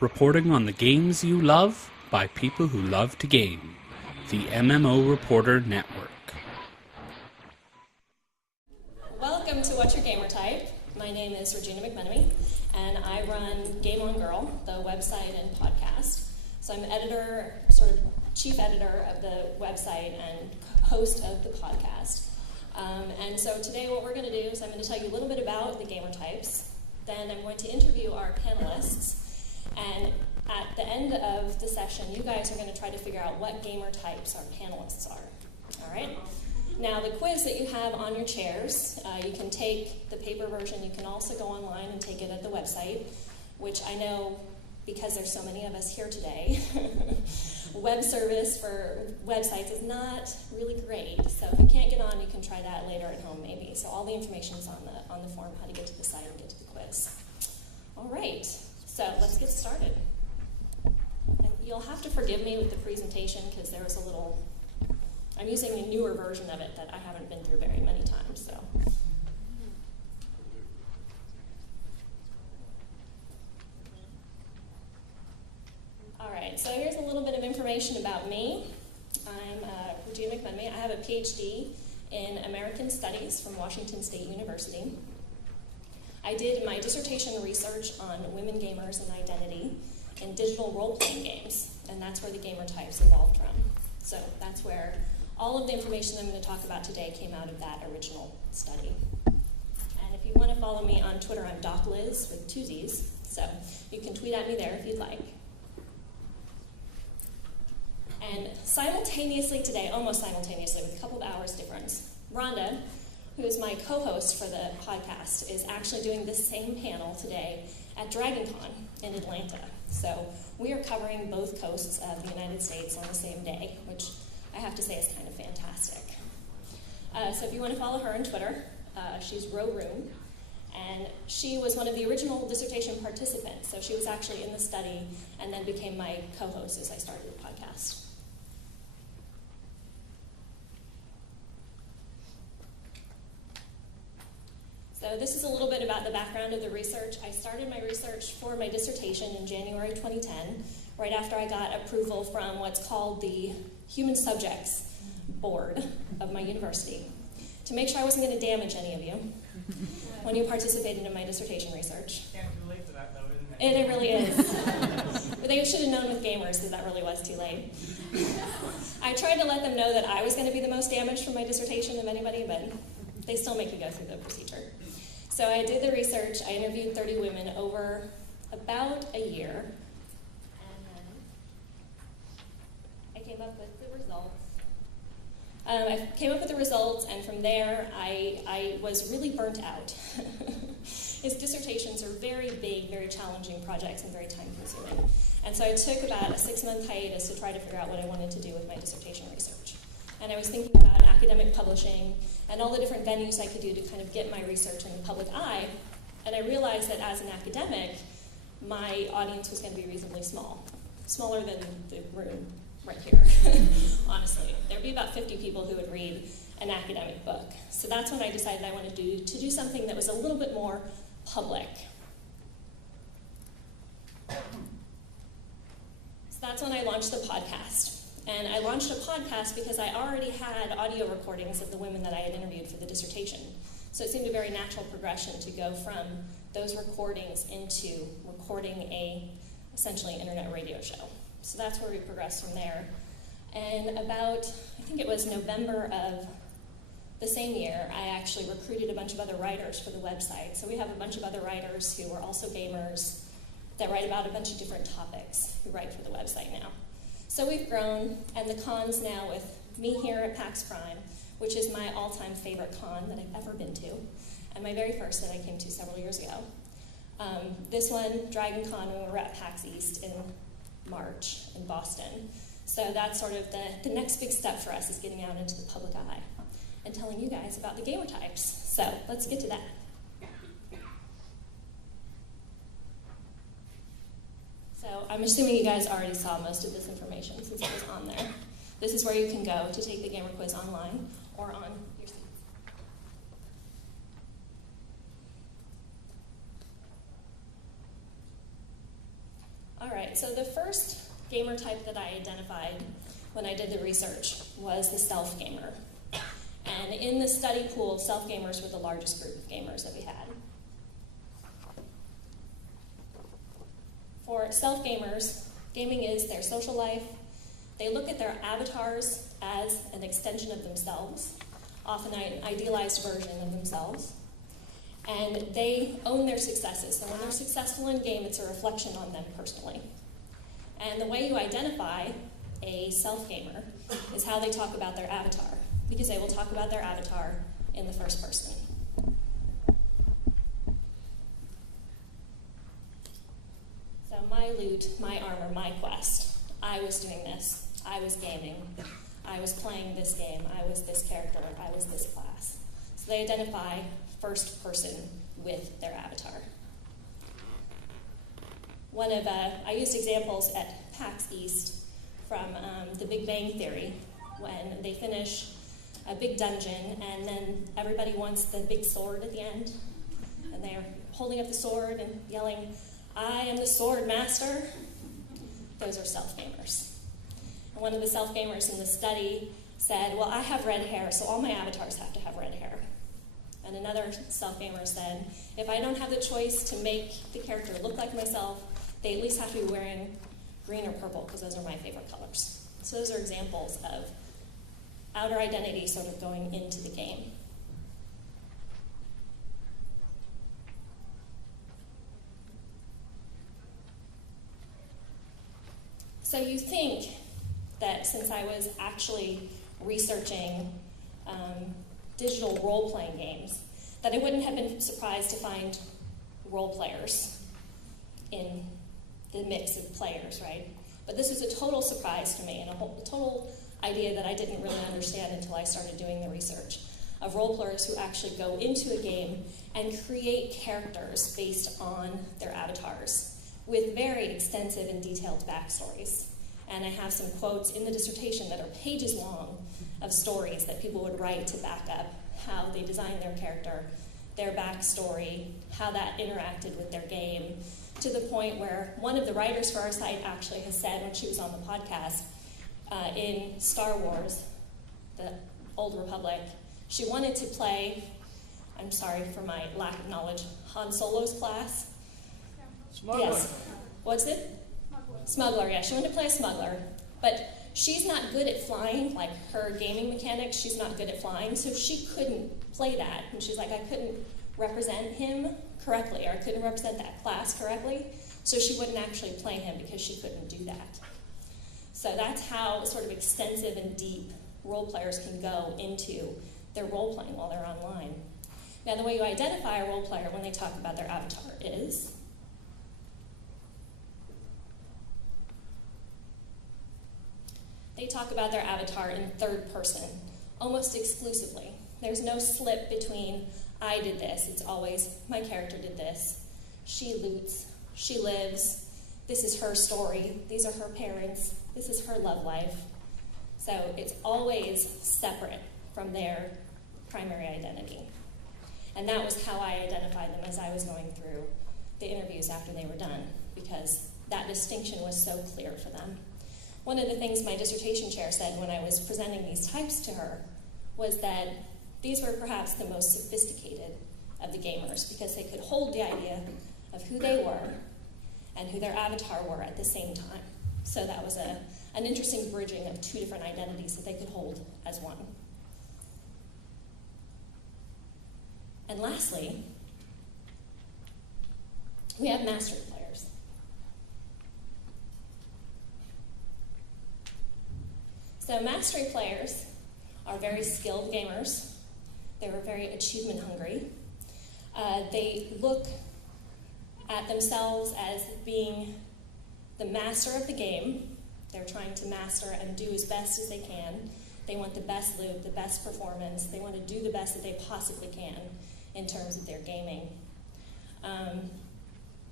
reporting on the games you love by people who love to game. The MMO Reporter Network. Welcome to What's Your Gamer Type. My name is Regina McMenomy, and I run Game On Girl, the website and podcast. So I'm editor, sort of chief editor of the website and host of the podcast. And so today what we're going to do is I'm going to tell you a little bit about the gamer types. Then I'm going to interview our panelists. And at the end of the session, you guys are going to try to figure out what gamer types our panelists are. All right? Now, the quiz that you have on your chairs, you can take the paper version. You can also go online and take it at the website, which I know, because there's so many of us here today, web service for websites is not really great. So if you can't get on, you can try that later at home maybe. So all the information is on the form, how to get to the site and get to the quiz. All right, so let's get started. And you'll have to forgive me with the presentation because there was a little, I'm using a newer version of it that I haven't been through very many times, so. All right, so here's a little bit of information about me. I'm Regina McMenomy. I have a Ph.D. in American Studies from Washington State University. I did my dissertation research on women gamers and identity in digital role-playing games, and that's where the gamer types evolved from. So that's where all of the information I'm going to talk about today came out of that original study. And if you want to follow me on Twitter, I'm DocLiz with 2 Z's, so you can tweet at me there if you'd like. And simultaneously today, almost simultaneously, with a couple of hours difference, Rhonda, who is my co-host for the podcast, is actually doing this same panel today at DragonCon in Atlanta. So we are covering both coasts of the United States on the same day, which I have to say is kind of fantastic. So if you want to follow her on Twitter, she's Room, and she was one of the original dissertation participants. So she was actually in the study and then became my co-host as I started the podcast. So this is a little bit about the background of the research. I started my research for my dissertation in January 2010, right after I got approval from what's called the Human Subjects Board of my university, to make sure I wasn't going to damage any of you when you participated in my dissertation research. Can't relate to that, though, isn't it? It really is. But they should have known with gamers because that really was too late. I tried to let them know that I was going to be the most damaged from my dissertation of anybody, but they still make me go through the procedure. So I did the research. I interviewed 30 women over about a year. And then I came up with the results. And from there, I was really burnt out. His dissertations are very big, very challenging projects and very time-consuming. And so I took about a 6-month hiatus to try to figure out what I wanted to do with my dissertation research. And I was thinking about academic publishing and all the different venues I could do to kind of get my research in the public eye. And I realized that as an academic, my audience was going to be reasonably small, smaller than the room right here, honestly. There'd be about 50 people who would read an academic book. So that's when I decided I wanted to do something that was a little bit more public. So that's when I launched the podcast. And I launched a podcast because I already had audio recordings of the women that I had interviewed for the dissertation. So it seemed a very natural progression to go from those recordings into recording a, essentially, internet radio show. So that's where we progressed from there. And about, I think it was November of the same year, I actually recruited a bunch of other writers for the website. So we have a bunch of other writers who are also gamers that write about a bunch of different topics who write for the website now. So we've grown, and the cons now with me here at PAX Prime, which is my all-time favorite con that I've ever been to, and my very first that I came to several years ago. This one, DragonCon, when we were at PAX East in March in Boston. So that's sort of the next big step for us is getting out into the public eye and telling you guys about the gamer types. So let's get to that. So I'm assuming you guys already saw most of this information since it was on there. This is where you can go to take the gamer quiz online or on your seats. All right. right, so the first gamer type that I identified when I did the research was the stealth gamer. And in the study pool, stealth gamers were the largest group of gamers that we had. For stealth gamers, gaming is their social life. They look at their avatars as an extension of themselves, often an idealized version of themselves. And they own their successes. So when they're successful in game, it's a reflection on them personally. And the way you identify a stealth gamer is how they talk about their avatar, because they will talk about their avatar in the first person. So my loot, my armor, my quest. I was doing this. I was gaming. I was playing this game. I was this character. I was this class. So they identify first person with their avatar. I used examples at PAX East from The Big Bang Theory, when they finish a big dungeon and then everybody wants the big sword at the end, and they're holding up the sword and yelling, "I am the sword master." Those are stealth gamers. And one of the stealth gamers in the study said, "Well, I have red hair, so all my avatars have to have red hair." And another stealth gamer said, "If I don't have the choice to make the character look like myself, they at least have to be wearing green or purple, because those are my favorite colors." So those are examples of outer identity sort of going into the game. So you think that since I was actually researching digital role-playing games, that I wouldn't have been surprised to find role players in the mix of players, right? But this was a total surprise to me, and a total idea that I didn't really understand until I started doing the research, of role players who actually go into a game and create characters based on their avatars with very extensive and detailed backstories. And I have some quotes in the dissertation that are pages long of stories that people would write to back up how they designed their character, their backstory, how that interacted with their game, to the point where one of the writers for our site actually has said, when she was on the podcast, in Star Wars, the Old Republic, she wanted to play, I'm sorry for my lack of knowledge, Han Solo's class? Smuggler. Yes. What's it? Smuggler, yeah. She wanted to play a smuggler, but she's not good at flying, like her gaming mechanics, she's not good at flying, so she couldn't play that. And she's like, I couldn't represent him correctly, or I couldn't represent that class correctly, so she wouldn't actually play him because she couldn't do that. So that's how sort of extensive and deep role players can go into their role playing while they're online. Now, the way you identify a role player when they talk about their avatar is they talk about their avatar in third person, almost exclusively. There's no slip between, I did this. It's always, my character did this. She loots. She lives. This is her story. These are her parents. This is her love life. So it's always separate from their primary identity. And that was how I identified them as I was going through the interviews after they were done, because that distinction was so clear for them. One of the things my dissertation chair said when I was presenting these types to her was that these were perhaps the most sophisticated of the gamers, because they could hold the idea of who they were and who their avatar were at the same time. So that was an interesting bridging of two different identities that they could hold as one. And lastly, we have mastery players. So mastery players are very skilled gamers. They were very achievement hungry. They look at themselves as being the master of the game. They're trying to master and do as best as they can. They want the best loot, the best performance. They want to do the best that they possibly can in terms of their gaming.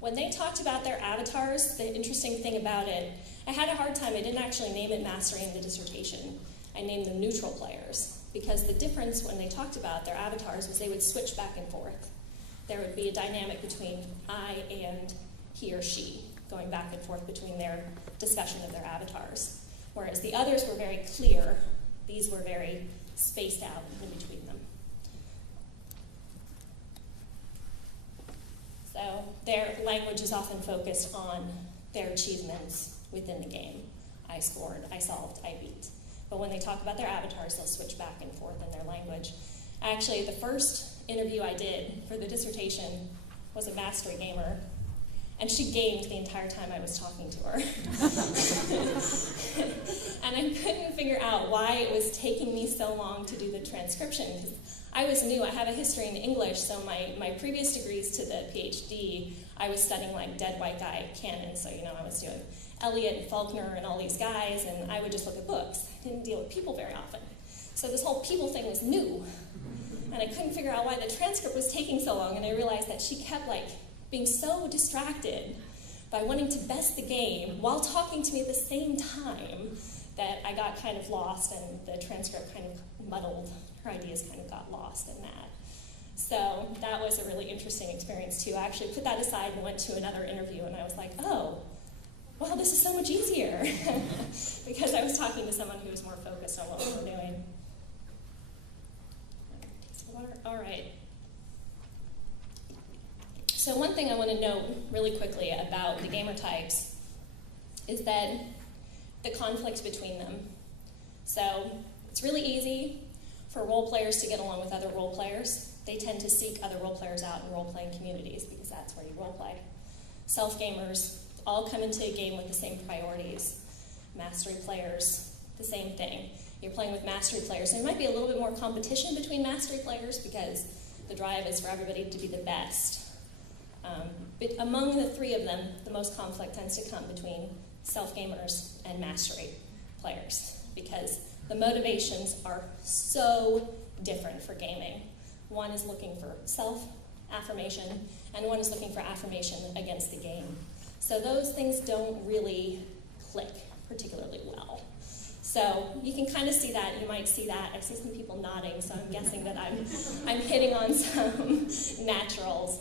When they talked about their avatars, the interesting thing about it, I had a hard time. I didn't actually name it mastery in the dissertation. I named them neutral players, because the difference when they talked about their avatars was they would switch back and forth. There would be a dynamic between I and he or she. going back and forth between their discussion of their avatars. Whereas the others were very clear, these were very spaced out in between them. So their language is often focused on their achievements within the game. I scored, I solved, I beat. But when they talk about their avatars, they'll switch back and forth in their language. Actually, the first interview I did for the dissertation was a mastery gamer, and she gamed the entire time I was talking to her. And I couldn't figure out why it was taking me so long to do the transcription, because I was new. I have a history in English, so my previous degrees to the Ph.D., I was studying like dead white guy canon, so I was doing Eliot and Faulkner and all these guys, and I would just look at books. I didn't deal with people very often. So this whole people thing was new, and I couldn't figure out why the transcript was taking so long, and I realized that she kept being so distracted by wanting to best the game while talking to me at the same time that I got kind of lost, and the transcript kind of muddled. Her ideas kind of got lost in that. So that was a really interesting experience too. I actually put that aside and went to another interview, and I was like, oh, wow, this is so much easier, because I was talking to someone who was more focused on what we were doing. All right. So one thing I want to note really quickly about the gamer types is that the conflict between them. So it's really easy for role players to get along with other role players. They tend to seek other role players out in role-playing communities because that's where you role play. Self-gamers all come into a game with the same priorities. Mastery players, the same thing. You're playing with mastery players. There might be a little bit more competition between mastery players because the drive is for everybody to be the best. But among the three of them, the most conflict tends to come between self-gamers and mastery players because the motivations are so different for gaming. One is looking for self-affirmation, and one is looking for affirmation against the game. So those things don't really click particularly well. So you can kind of see that. You might see that. I see some people nodding, so I'm guessing that I'm hitting on some naturals.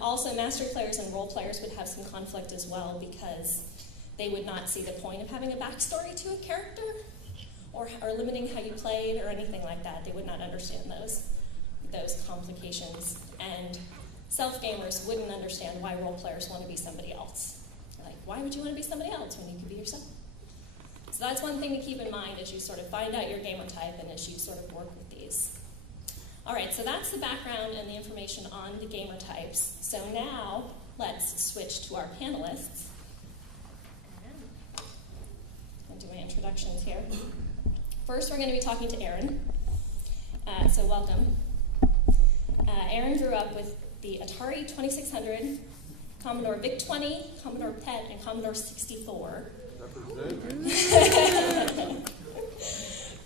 Also, mastery players and role players would have some conflict as well because they would not see the point of having a backstory to a character or limiting how you played or anything like that. They would not understand those complications. And self-gamers wouldn't understand why role players want to be somebody else. Like, why would you want to be somebody else when you could be yourself? So that's one thing to keep in mind as you sort of find out your gamer type and as you sort of work with these. All right, so that's the background and the information on the gamer types. So now let's switch to our panelists. I'll do my introductions here. First, we're going to be talking to Aaron. So welcome. Aaron grew up with the Atari 2600, Commodore VIC-20, Commodore PET, and Commodore 64.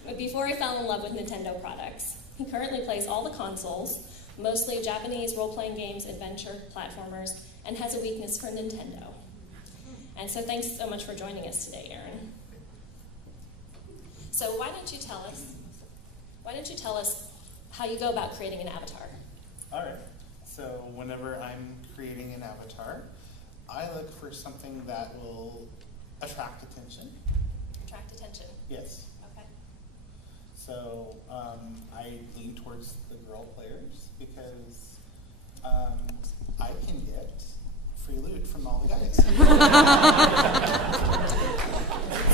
But before he fell in love with Nintendo products, he currently plays all the consoles, mostly Japanese role-playing games, adventure, platformers, and has a weakness for Nintendo. And so thanks so much for joining us today, Aaron. So why don't you tell us how you go about creating an avatar? All right. So whenever I'm creating an avatar, I look for something that will attract attention. Attract attention? Yes. Okay. So I lean towards the girl players because I can get free loot from all the guys.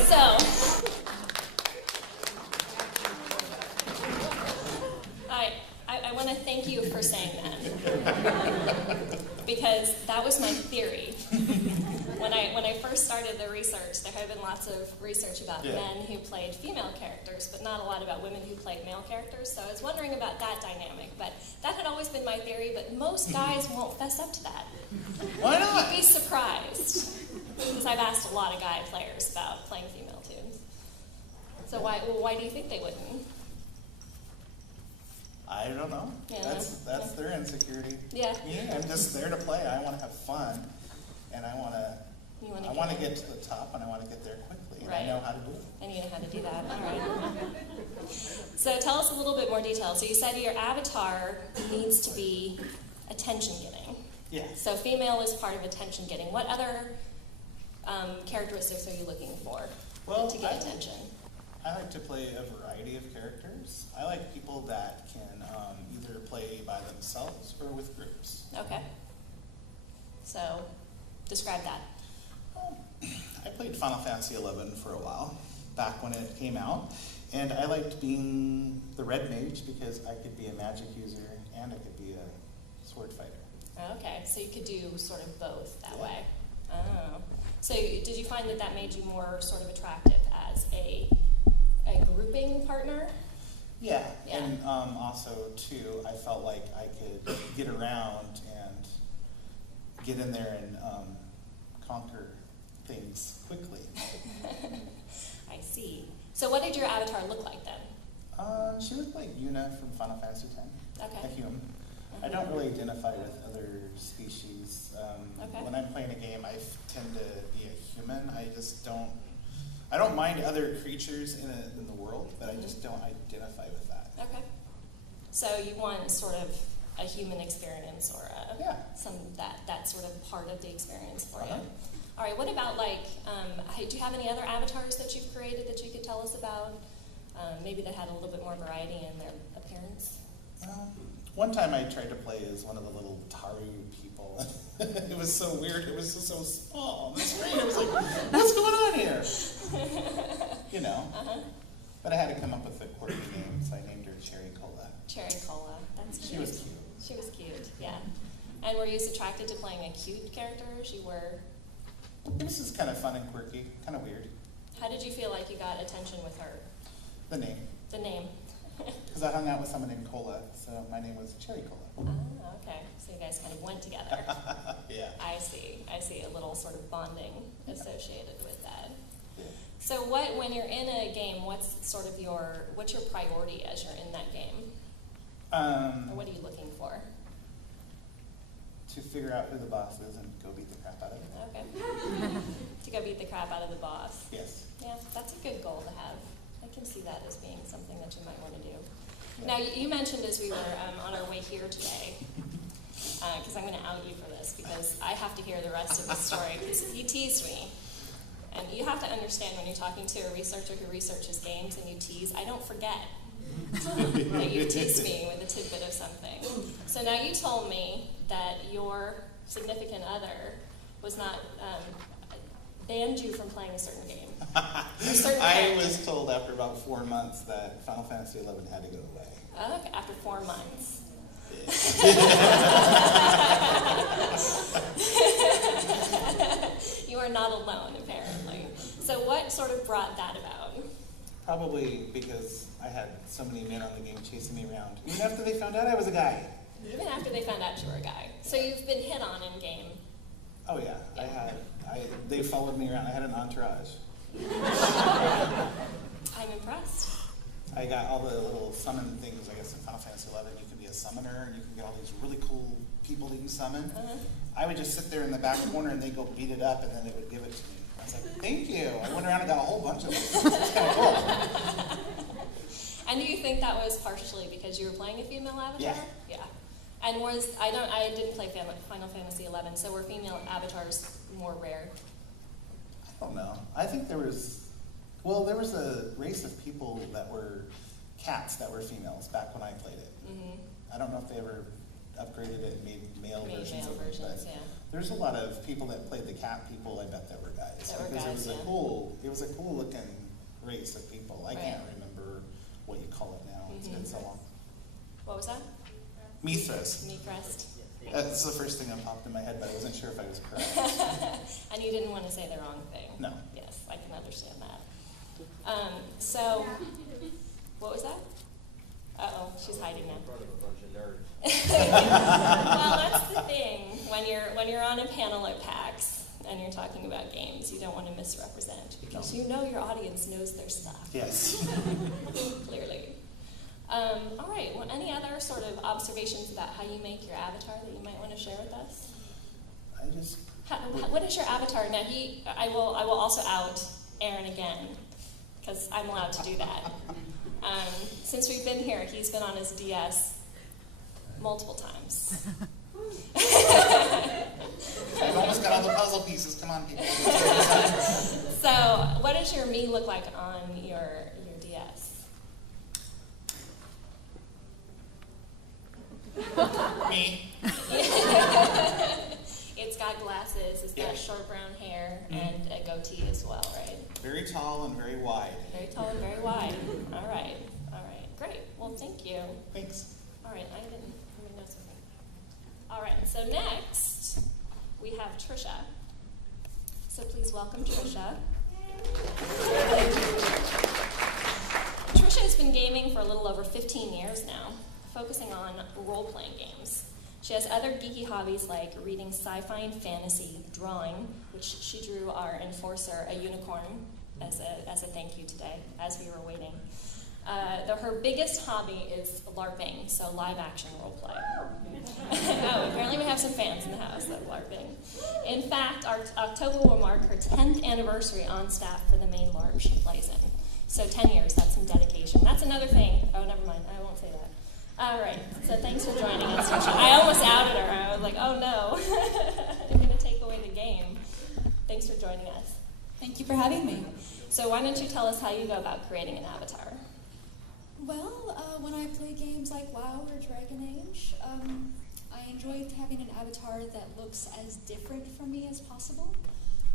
So, I want to thank you for saying that because that was my theory. When I first started the research, there had been lots of research about men who played female characters, but not a lot about women who played male characters. So I was wondering about that dynamic. But that had always been my theory, but most guys won't fess up to that. Why not? You'd be surprised. Because I've asked a lot of guy players about playing female tunes. So why do you think they wouldn't? I don't know. Yeah. That's their insecurity. Yeah. I'm just there to play. I want to have fun, and I want to get to the top, and I want to get there quickly. And Right. I know how to do it. And you know how to do that. All right. So tell us a little bit more detail. So you said your avatar needs to be attention-getting. Yeah. So female is part of attention-getting. What other characteristics are you looking for Well, to get attention? I like to play a variety of characters. I like people that can either play by themselves or with groups. Okay. So, describe that. I played Final Fantasy XI for a while, back when it came out, and I liked being the red mage because I could be a magic user and I could be a sword fighter. Okay, so you could do sort of both that way. Oh. So did you find that made you more sort of attractive as a grouping partner? Yeah. And also, too, I felt like I could get around and get in there and conquer things quickly. I see. So what did your avatar look like then? She looked like Yuna from Final Fantasy X. Okay. A human. I don't really identify with other species. Okay. When I'm playing a game, I tend to be a human. I don't mind other creatures in the world, but I just don't identify with that. Okay. So you want sort of a human experience or that sort of part of the experience for you. All right, what about do you have any other avatars that you've created that you could tell us about? Maybe that had a little bit more variety in their appearance? One time I tried to play as one of the little Taru people. It was so weird. It was so small on the screen. I was like, what's going on here? You know. But I had to come up with a quirky name, so I named her Cherry Cola. Cherry Cola. That's cute. She was cute. She was cute, yeah. And were you as attracted to playing a cute character as you were? This is kind of fun and quirky, kind of weird. How did you feel like you got attention with her? The name. The name. Because I hung out with someone named Cola, so my name was Cherry Cola. Oh, okay. So you guys kind of went together. Yeah. I see. A little sort of bonding associated with that. Yeah. So when you're in a game, what's your priority as you're in that game? Or what are you looking for? To figure out who the boss is and go beat the crap out of it. Okay. To go beat the crap out of the boss. Yes. Yeah, that's a good goal to have. I can see that as being something that you might want to do. Yeah. Now, you mentioned as we were on our way here today, because I'm going to out you for this, because I have to hear the rest of the story, because he teased me. And you have to understand when you're talking to a researcher who researches games and you tease, I don't forget that you teased me with a tidbit of something. So now you told me that your significant other was not banned you from playing a certain game. I was told after about 4 months that Final Fantasy XI had to go away. Okay, after 4 months. You are not alone, apparently. So what sort of brought that about? Probably because I had so many men on the game chasing me around. Even after they found out I was a guy. Even after they found out you were a guy. So you've been hit on in game. Oh yeah, they followed me around. I had an entourage. I'm impressed. I got all the little summon things, I guess, in Final Fantasy XI. You can be a summoner, and you can get all these really cool people that you summon. I would just sit there in the back corner, and they'd go beat it up, and then they would give it to me. I was like, thank you. I went around and got a whole bunch of them. It's kind of cool. And do you think that was partially because you were playing a female avatar? Yeah. Yeah. And I didn't play Final Fantasy XI, so were female avatars more rare? I don't know. I think there was a race of people that were cats that were females back when I played it. I don't know if they ever upgraded it and made male versions of it, but there's a lot of people that played the cat people. I bet there were guys. It was a cool looking race of people. I can't remember what you call it now. It's been so long. What was that? Mithras. Mithras. That's the first thing that popped in my head, but I wasn't sure if I was correct. And you didn't want to say the wrong thing. No. Yes, I can understand that. So, what was that? Uh-oh, she's hiding now. Well, that's the thing. When you're on a panel at PAX and you're talking about games, you don't want to misrepresent because you know your audience knows their stuff. Yes. Clearly. All right. Well, any other sort of observations about how you make your avatar that you might want to share with us? What is your avatar? Now, I will also out Aaron again because I'm allowed to do that. Since we've been here, he's been on his DS multiple times. I've almost got all the puzzle pieces. Come on, people. me look like on your DS? Me. It's got glasses, it's got short brown hair, and a goatee as well, right? Very tall and very wide. Very tall and very wide. All right, great. Well, thank you. Thanks. All right, I didn't know something. All right, so next we have Trisha. So please welcome Trisha. Trisha has been gaming for a little over 15 years now, focusing on role-playing games. She has other geeky hobbies like reading sci-fi and fantasy, drawing, which she drew our enforcer, a unicorn, as a thank you today, as we were waiting. Her biggest hobby is LARPing, so live-action role-play. Oh, apparently we have some fans in the house that LARPing. In fact, October will mark her 10th anniversary on staff for the main LARP she plays in. So 10 years, that's some dedication. That's another thing. Oh, never mind, I won't say that. All right, so thanks for joining us, Trisha. I almost outed her. I was like, oh no, I'm going to take away the game. Thanks for joining us. Thank you for having me. So why don't you tell us how you go about creating an avatar? Well, when I play games like WoW or Dragon Age, I enjoy having an avatar that looks as different from me as possible.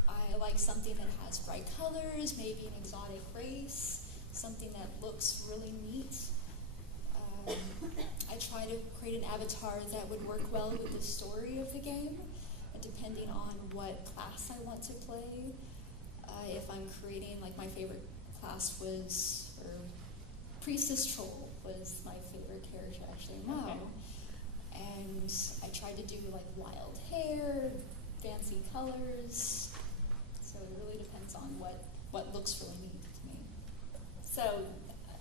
I like something that has bright colors, maybe an exotic race, something that looks really neat. I try to create an avatar that would work well with the story of the game, depending on what class I want to play. If I'm creating, like my favorite class was, or Priestess Troll was my favorite character actually in WoW. Okay. And I tried to do like wild hair, fancy colors, so it really depends on what looks really neat to me. So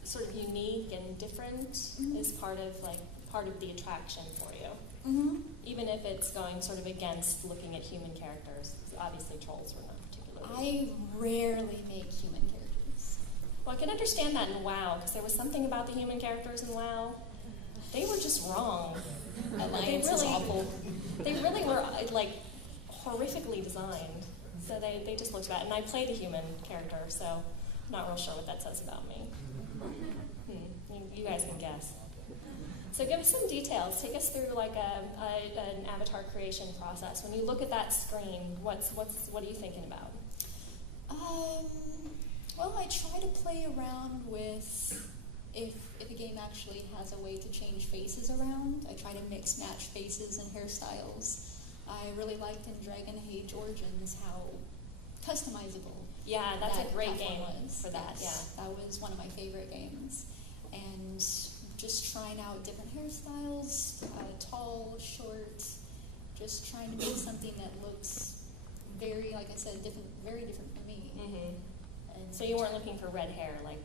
sort of unique and different is part of the attraction for you. Even if it's going sort of against looking at human characters. Obviously trolls were not particularly. I rarely make human characters. Well, I can understand that in WoW, because there was something about the human characters in WoW. They were just wrong. Alliance is awful. They really were like horrifically designed. So they just looked bad. And I played a human character, so I'm not real sure what that says about me. You guys can guess. So give us some details. Take us through like an avatar creation process. When you look at that screen, what are you thinking about? Well, I try to play around with if a game actually has a way to change faces around. I try to mix match faces and hairstyles. I really liked in Dragon Age Origins how customizable. Yeah, that's a great game was. For that. Yes, that was one of my favorite games. And just trying out different hairstyles, tall, short, just trying to make something that looks very, like I said, very different from me. And so you weren't looking for red hair, like?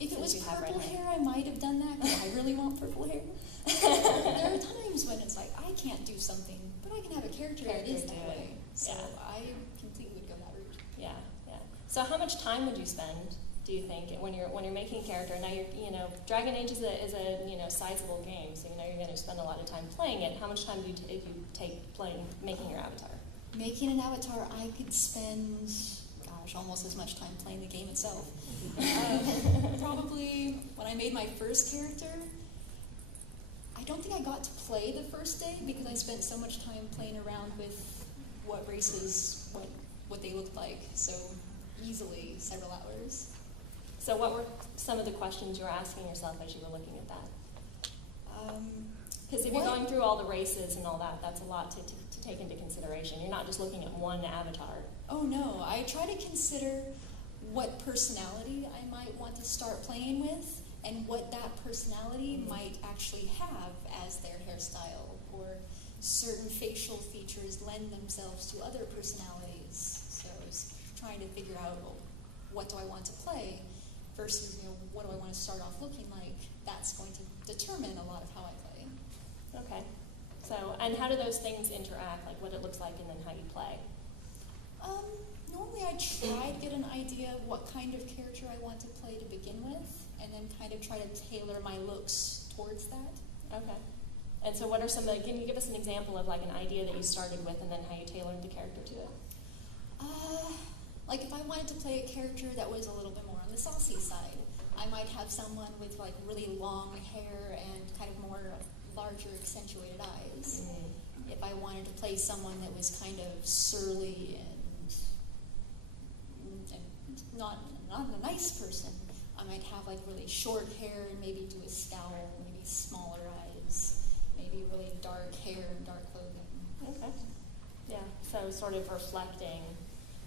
If it was purple hair, I might have done that, because I really want purple hair. There are times when it's like, I can't do something, but I can have a character that is that way. So I completely would go that route. Yeah. So how much time would you spend, do you think, when you're making a character? Now Dragon Age is a sizable game, so you're going to spend a lot of time playing it. How much time do you take making your avatar? Making an avatar, I could spend, almost as much time playing the game itself. Probably when I made my first character, I don't think I got to play the first day because I spent so much time playing around with what races, what they looked like, so easily several hours. So what were some of the questions you were asking yourself as you were looking at that? Because if you're going through all the races and all that, that's a lot to take into consideration. You're not just looking at one avatar. Oh no, I try to consider what personality I might want to start playing with and what that personality might actually have as their hairstyle, or certain facial features lend themselves to other personalities. So it's trying to figure out, what do I want to play versus what do I want to start off looking like. That's going to determine a lot of how I play. Okay. So, and how do those things interact, like what it looks like and then how you play? Normally I try to get an idea of what kind of character I want to play to begin with, and then kind of try to tailor my looks towards that. Okay. And so what are can you give us an example of like an idea that you started with and then how you tailored the character to it? Like if I wanted to play a character that was a little bit more on the saucy side, I might have someone with like really long hair and kind of more larger accentuated eyes. Mm-hmm. If I wanted to play someone that was kind of surly and not a nice person, I might have like really short hair and maybe do a scowl, maybe smaller eyes, maybe really dark hair and dark clothing. Okay. Yeah, so sort of reflecting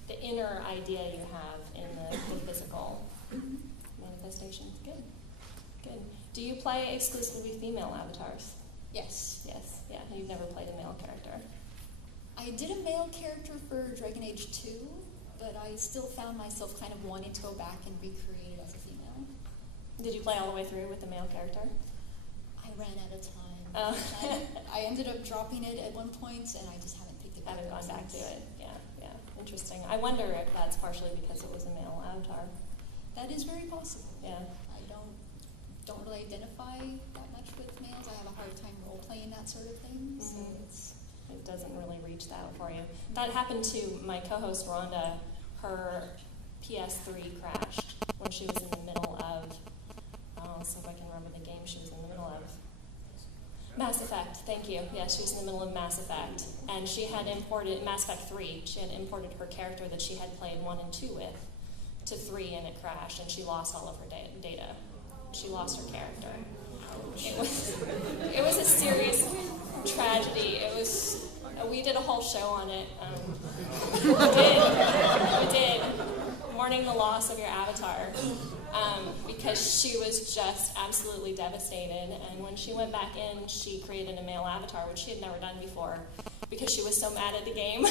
the inner idea you have in the physical manifestation. Good. Good. Do you play exclusively female avatars? Yes. Yes. Yeah, you've never played a male character. I did a male character for Dragon Age 2, but I still found myself kind of wanting to go back and recreate it as a female. Did you play all the way through with the male character? I ran out of time. Oh. I ended up dropping it at one point, and I just haven't picked it back Haven't up gone back to since. it. Yeah, yeah. Interesting. I wonder if that's partially because it was a male avatar. That is very possible. Yeah. I don't really identify that much with males. I have a hard time role-playing that sort of thing, so it doesn't really reach that for you. That happened to my co-host Rhonda. Her PS3 crashed when she was in the middle of, I'll see if I can remember the game she was in the middle of. Mass Effect, thank you. Yeah, she was in the middle of Mass Effect. And she had imported, Mass Effect 3, she had imported her character that she had played 1 and 2 with to 3, and it crashed, and she lost all of her data. She lost her character. It was a serious tragedy. We did a whole show on it. We did. Mourning the loss of your avatar. Because she was just absolutely devastated. And when she went back in, she created a male avatar, which she had never done before, because she was so mad at the game.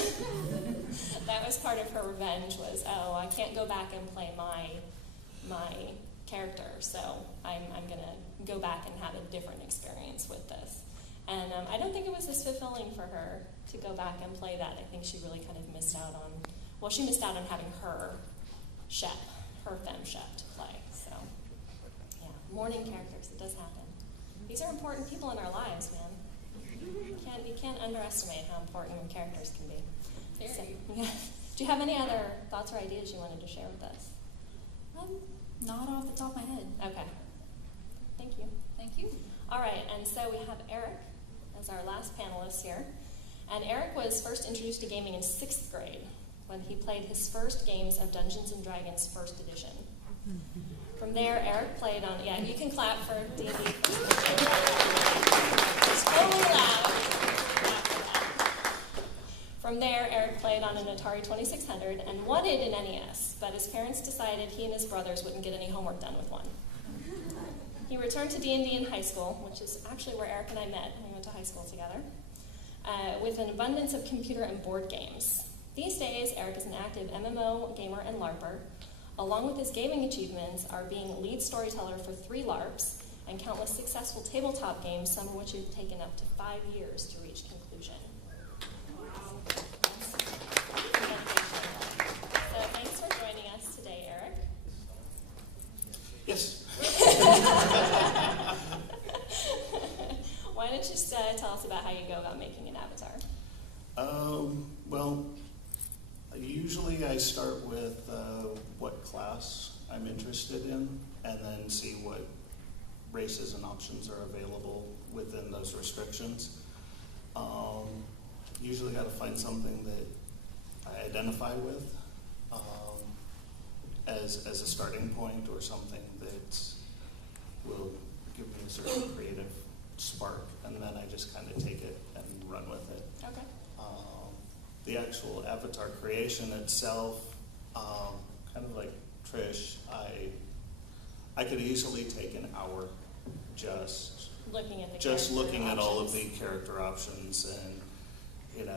That was part of her revenge, was, oh, I can't go back and play my character, so I'm going to go back and have a different experience with this. And I don't think it was as fulfilling for her to go back and play that. I think she really kind of missed out on, well, she missed out on having her femme shep to play. So, yeah, mourning characters, it does happen. These are important people in our lives, man. You can't underestimate how important characters can be. So, yeah. Do you have any other thoughts or ideas you wanted to share with us? Not off the top of my head. Okay. Thank you. Thank you. All right, and so we have Erik as our last panelist here. And Erik was first introduced to gaming in 6th grade when he played his first games of Dungeons & Dragons 1st edition. From there, Erik played on, yeah, you can clap for D&D. It's totally loud. From there, Erik played on an Atari 2600 and wanted an NES, but his parents decided he and his brothers wouldn't get any homework done with one. He returned to D&D in high school, which is actually where Erik and I met. We went to high school together, with an abundance of computer and board games. These days, Erik is an active MMO gamer and LARPer. Along with his gaming achievements are being lead storyteller for 3 LARPs and countless successful tabletop games, some of which have taken up to 5 years to reach conclusion. So thanks for joining us today, Erik. Yes. Why don't you just tell us about how you go about making an avatar? Well, usually I start with what class I'm interested in, and then see what races and options are available within those restrictions. Usually got to find something that I identify with as a starting point, or something that will give me a certain creative spark, and then I just kind of take it and run with it. Okay. The actual avatar creation itself, kind of like Trish, I could easily take an hour just looking at all of the character options, and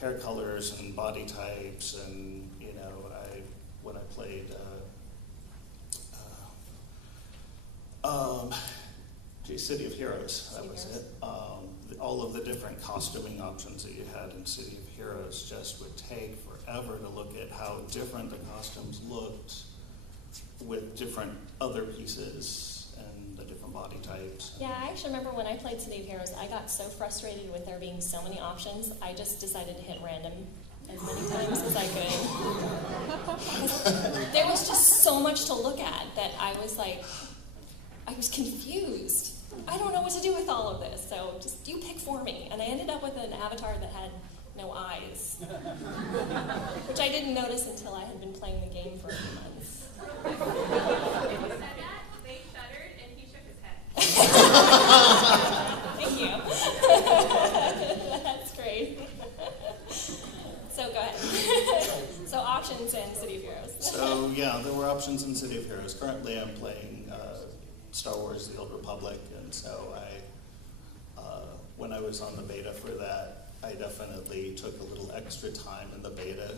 hair colors and body types, and when I played City of Heroes, that was it. All of the different costuming options that you had in City of Heroes just would take forever to look at how different the costumes looked with different other pieces and the different body types. Yeah, I actually remember when I played City of Heroes, I got so frustrated with there being so many options, I just decided to hit random as many times as I could. There was just so much to look at that I was confused. I don't know what to do with all of this, so just you pick for me. And I ended up with an avatar that had no eyes, which I didn't notice until I had been playing the game for a few months. When you said that, they shuddered and he shook his head. Thank you. That's great. So go ahead. So options in City of Heroes. So yeah, there were options in City of Heroes. Currently I'm playing Star Wars The Old Republic, and so when I was on the beta for that, I definitely took a little extra time in the beta.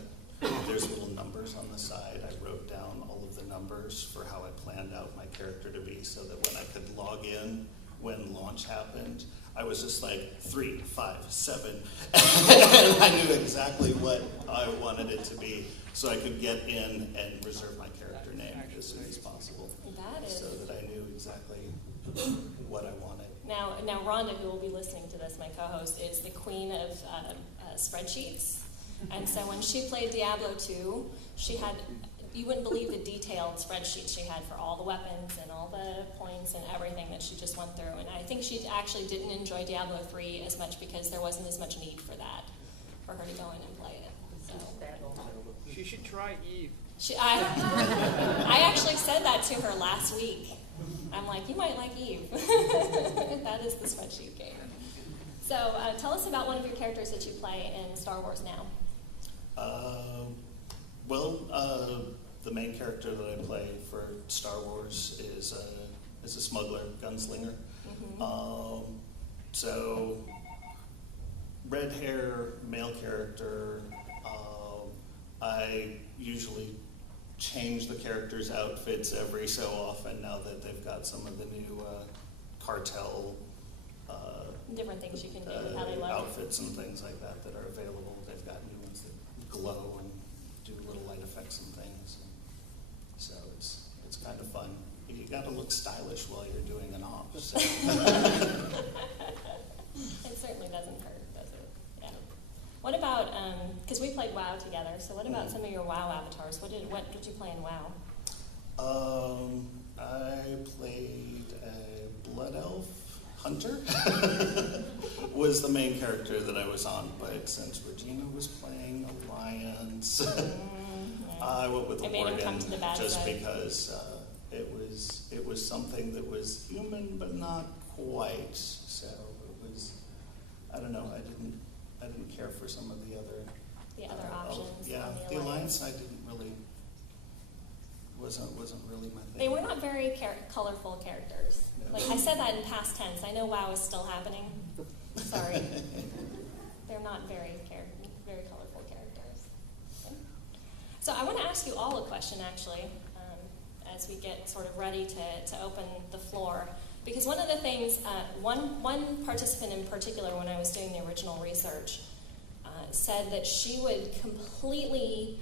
There's little numbers on the side. I wrote down all of the numbers for how I planned out my character to be so that when I could log in when launch happened, I was just like 3, 5, 7. And I knew exactly what I wanted it to be so I could get in and reserve my character name as soon as possible. So that I knew exactly what I wanted. Now Rhonda, who will be listening to this, my co-host, is the queen of spreadsheets. And so when she played Diablo 2, she had, you wouldn't believe the detailed spreadsheets she had for all the weapons and all the points and everything that she just went through. And I think she actually didn't enjoy Diablo 3 as much because there wasn't as much need for that, for her to go in and play it. So. She should try Eve. I actually said that to her last week. I'm like, you might like Eve. That is the spreadsheet game. So tell us about one of your characters that you play in Star Wars now. The main character that I play for Star Wars is a smuggler, gunslinger. Mm-hmm. So red hair, male character. I usually change the characters' outfits every so often now that they've got some of the new cartel different things you can do with how they look. Outfits and things like that that are available. They've got new ones that glow and do little light effects and things. So it's kind of fun. You got to look stylish while you're doing an op. So. It certainly doesn't hurt, does it? Yeah. What about, because we played WoW together, so what about some of your WoW avatars? What did you play in WoW? I played a Blood Elf Hunter, was the main character that I was on, but since Regina was playing Alliance, I went with the Worgen just because it was something that was human but not quite. So it was, I don't know, I didn't care for some of the other options. Yeah, the Alliance I didn't really wasn't really my thing. They were not very colorful characters. No. Like I said that in past tense. I know WoW is still happening. Sorry, they're not very colorful characters. Okay. So I want to ask you all a question, actually, as we get sort of ready to open the floor. Because one of the things, one participant in particular, when I was doing the original research, said that she would completely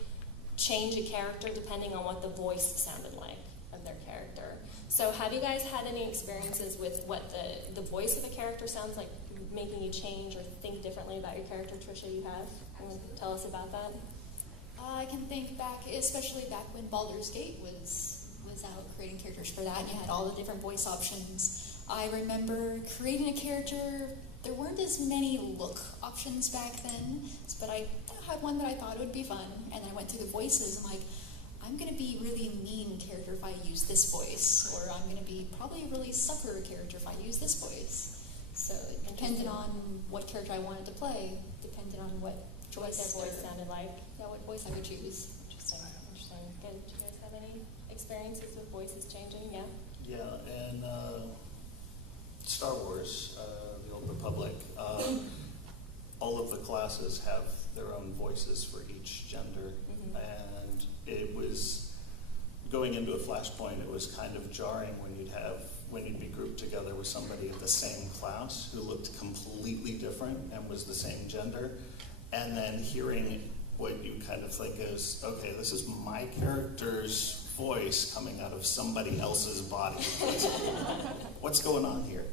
change a character depending on what the voice sounded like of their character. So have you guys had any experiences with what the voice of a character sounds like, making you change or think differently about your character? Trisha, you have? Can you tell us about that? I can think back, especially back when Baldur's Gate was out creating characters for that, and you had all the different voice options. I remember creating a character. There weren't as many look options back then, but I had one that I thought would be fun, and I went through the voices. I'm like, I'm going to be really mean character if I use this voice, or I'm going to be probably a really sucker character if I use this voice. So it depended on what character I wanted to play, depended on what choice their voice sounded like. Yeah, what voice I would choose. Interesting. Good. Do you guys have any experiences with voices changing? Yeah? Yeah, and Star Wars, The Old Republic, all of the classes have their own voices for each gender, and it was, going into a Flashpoint, it was kind of jarring when you'd be grouped together with somebody of the same class who looked completely different and was the same gender, and then hearing what you kind of think is, okay, this is my character's voice coming out of somebody else's body. What's going on here?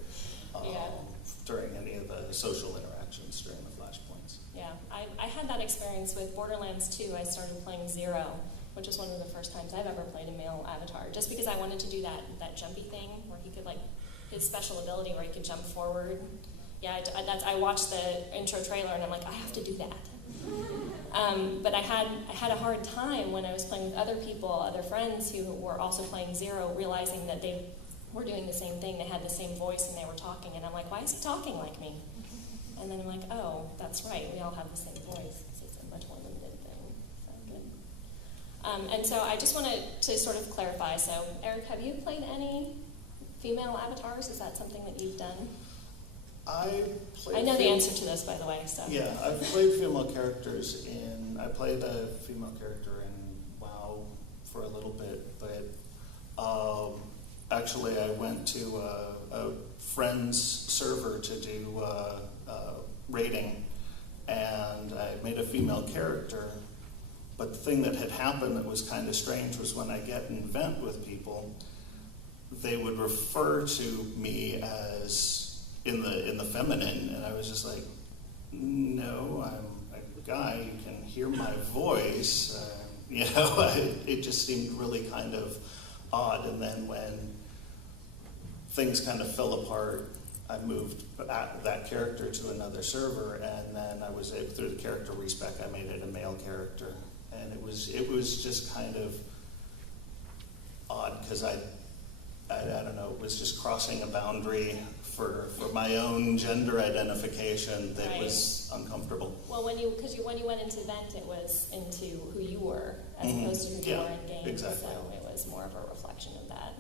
During any of the social interactions during the Flashpoints. Yeah, I had that experience with Borderlands 2. I started playing Zero, which was one of the first times I've ever played a male avatar, just because I wanted to do that jumpy thing where he could, like, his special ability where he could jump forward. Yeah, I watched the intro trailer and I'm like, I have to do that. But I had a hard time when I was playing with other people, other friends who were also playing Zero, realizing that they were doing the same thing. They had the same voice and they were talking, and I'm like, why is he talking like me? And then I'm like, oh, that's right, we all have the same voice. It's a much more limited thing. So good. And so I just wanted to sort of clarify. So, Erik, have you played any female avatars? Is that something that you've done? I know the answer to this, by the way. So yeah, I've played female characters I played a female character in WoW for a little bit, but actually I went to a friend's server to do raiding, and I made a female character. But the thing that had happened that was kind of strange was when I get in vent with people, they would refer to me as in the feminine, and I was just like, no, I'm a guy. You can hear my voice. It just seemed really kind of odd. And then when things kind of fell apart, I moved that character to another server, and then I was able, through the character respec, I made it a male character, and it was just kind of odd because I don't know, it was just crossing a boundary for my own gender identification that was uncomfortable. Well, when you went into vent, it was into who you were as opposed to who you were in game. Exactly. So it was more of a reflection of that,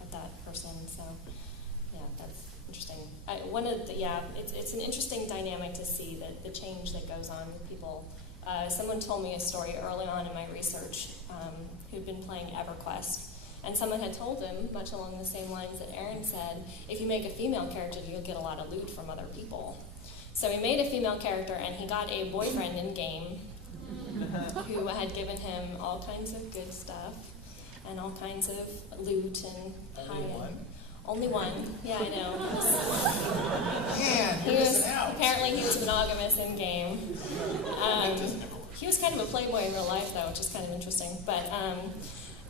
of that person. So yeah, that's interesting. It's an interesting dynamic to see the change that goes on with people. Someone told me a story early on in my research who'd been playing EverQuest. And someone had told him, much along the same lines that Aaron said, if you make a female character, you'll get a lot of loot from other people. So he made a female character, and he got a boyfriend in-game who had given him all kinds of good stuff and all kinds of loot and high-end. Only one? Yeah, I know. Apparently he was monogamous in-game. He was kind of a playboy in real life, though, which is kind of interesting. But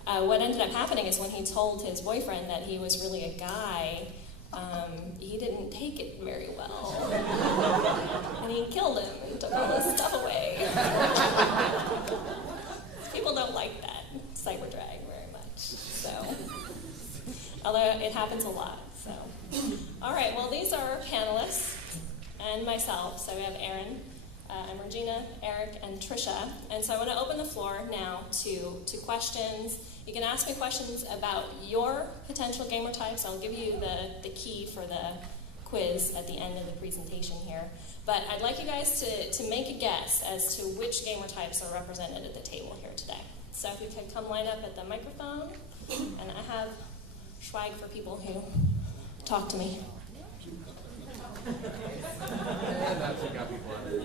what ended up happening is when he told his boyfriend that he was really a guy, he didn't take it very well. And he killed him and took all his stuff away. People don't like that cyber drag very much. So, although it happens a lot. So, all right. Well, these are our panelists and myself. So we have Aaron. I'm Regina, Erik, and Trisha. And so I want to open the floor now to questions. You can ask me questions about your potential gamer types. I'll give you the key for the quiz at the end of the presentation here. But I'd like you guys to make a guess as to which gamer types are represented at the table here today. So if you could come line up at the microphone, and I have swag for people who talk to me.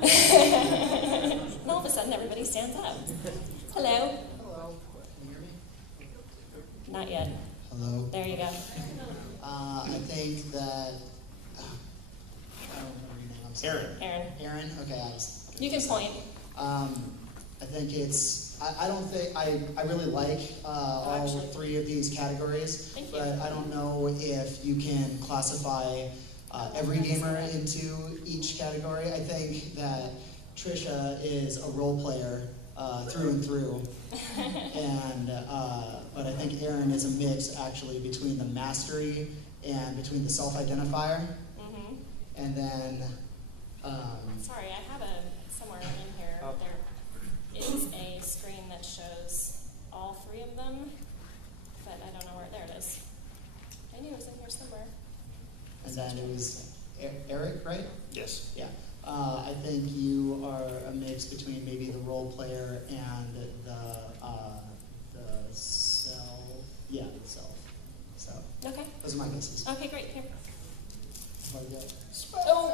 And all of a sudden, everybody stands up. Hello. Hello. Can you hear me? Not yet. Hello. There you go. I think that. I don't remember your name. I'm sorry. Aaron. Aaron. Okay. You can point. I think it's. I don't think I really like all three of these categories, but I don't know if you can classify every gamer into each category. I think that Trisha is a role player through and through, and but I think Aaron is a mix actually between the mastery and between the self-identifier, and then. Sorry, I have somewhere in here. There is a screen that shows all three of them, but I don't know where. There it is. I knew it was in here somewhere. And then it was Erik, right? Yes. Yeah. I think you are a mix between maybe the role player and the self. Yeah, the self. So. Okay. Those are my guesses. Okay, great. Here. Oh,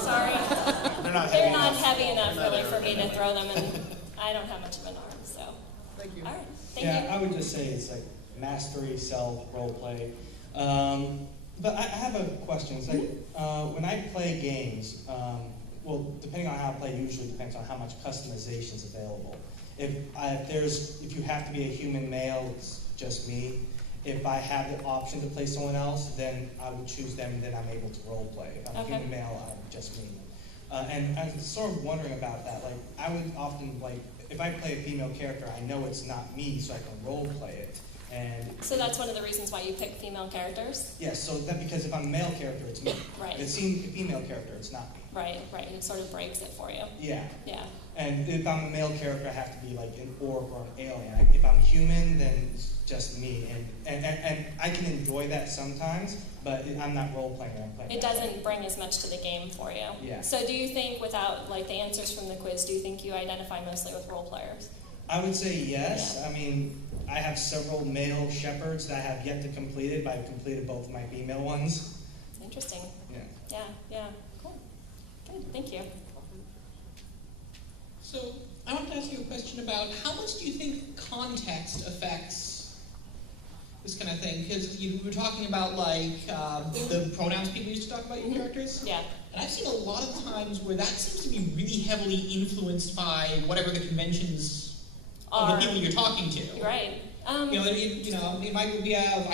sorry. They're not heavy enough really for me to throw them, and I don't have much of an arm, so. Thank you. All right. Thank you. I would just say it's like mastery, self, role play. But I have a question. It's like when I play games, well, depending on how I play, usually depends on how much customization is available. If you have to be a human male, it's just me. If I have the option to play someone else, then I would choose them, and then I'm able to role play. If I'm a human male, I'm just me. And I was sort of wondering about that. Like, I would often, like, if I play a female character, I know it's not me, so I can role play it. And so that's one of the reasons why you pick female characters? Yes, so that because if I'm a male character, it's me. Right. If it's a female character, it's not me. Right. It sort of breaks it for you. Yeah. Yeah. And if I'm a male character, I have to be like an orc or an alien. If I'm human, then it's just me. And I can enjoy that sometimes, but I'm not role-playing. I'm playing. It doesn't bring as much to the game for you. Yeah. So do you think, without like the answers from the quiz, do you think you identify mostly with role players? I would say yes. Yeah. I mean, I have several male shepherds that I have yet to complete it, but I've completed both of my female ones. Interesting. Yeah. Yeah. Cool. Good. Thank you. So I want to ask you a question about how much do you think context affects this kind of thing? Because you were talking about like the pronouns people used to talk about your characters. Yeah. And I've seen a lot of times where that seems to be really heavily influenced by whatever the conventions of the people you're talking to. Right. I